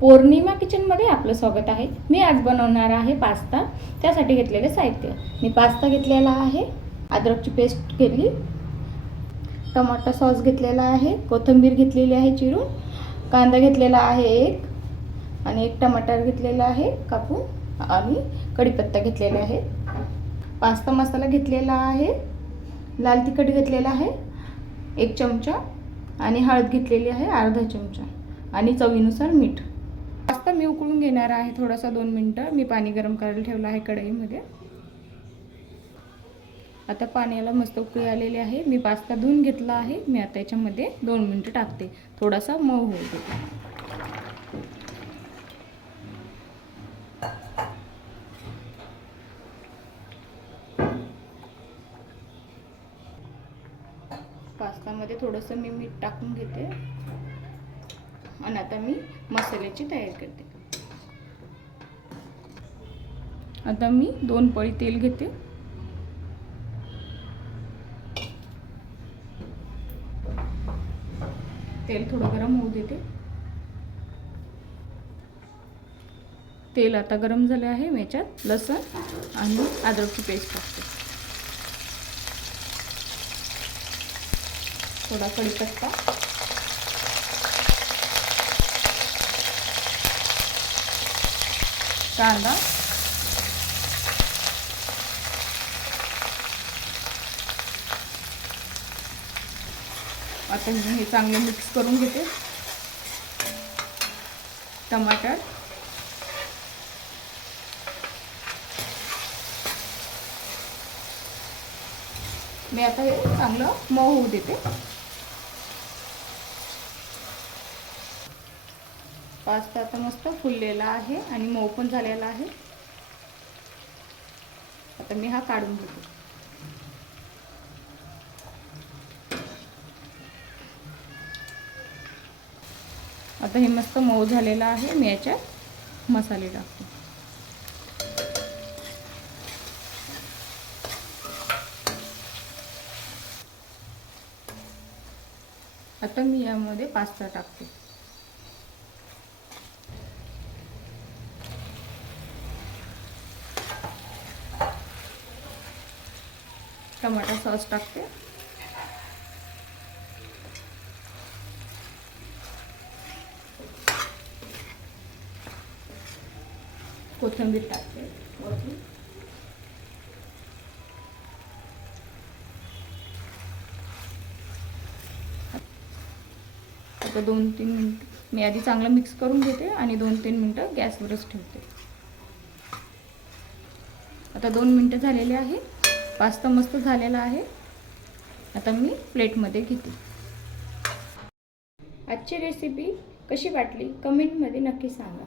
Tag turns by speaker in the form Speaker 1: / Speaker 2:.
Speaker 1: पौर्णिमा किचनमध्ये आपलं स्वागत आहे. मी आज बनवणार आहे पास्ता. त्यासाठी घेतलेले साहित्य. मी पास्ता घेतलेला आहे. अद्रकची पेस्ट केली टमाटा सॉस घेतलेला आहे. कोथिंबीर घेतलेली आहे चिरून. कांदा घेतलेला आहे एक. आणि एक टमाटर घेतलेला आहे कापून. आणि कढीपत्ता घेतलेला आहे. पास्ता मसाला घेतलेला आहे. लाल तिखट घेतलेला आहे. एक चमचा. आणि हळद घेतलेली आहे अर्धा चमचा. आणि चवीनुसार मीठ. मी उकळून घेणार आहे थोडासा दोन मिनटं. मी पाणी गरम करायला ठेवलं आहे कढईमध्ये. आता पाण्याला मस्त उकळी आलेली आहे. मी पास्ता धुवून घेतला आहे. मी आता याच्यामध्ये दोन मिनटं टाकते. थोडासा मऊ होऊ देते पास्तामध्ये थोडंसं मी मीठ टाकून घेते. आणि आता मी मसाल्याची तयारी करते. आता मी दोन पळी तेल घेते. तेल थोडं गरम होऊ देते. तेल आता गरम झाले आहे याच्यात लसण आणि अद्रकची पेस्ट टाकते. थोडा कढीपत्ता. कांदा. आता मी हे चांगलं मिक्स करून घेते. टमाटर. मी आता हे चांगलं मऊ होऊ देते. पास्ता आता मस्त फुललेला आहे आणि मऊ पण झालेला आहे. आता मी हा काढून घेते. आता हे मस्त मऊ झालेलं आहे. मी याच्यात मसाले टाकते. आता मी यामध्ये पास्ता टाकते. टमाटा सॉस टाकते. कोथिंबीर टाकते. आता दोन तीन मिनटं. मी आधी चांगलं मिक्स करून घेते आणि दोन तीन मिनटं गॅसवरच ठेवते. आता दोन मिनटं झालेले आहे. पास्ता मस्त झालेला आहे. आता मी प्लेटमध्ये घेते. आजची रेसिपी कशी वाटली? कमेंटमध्ये नक्की सांगा.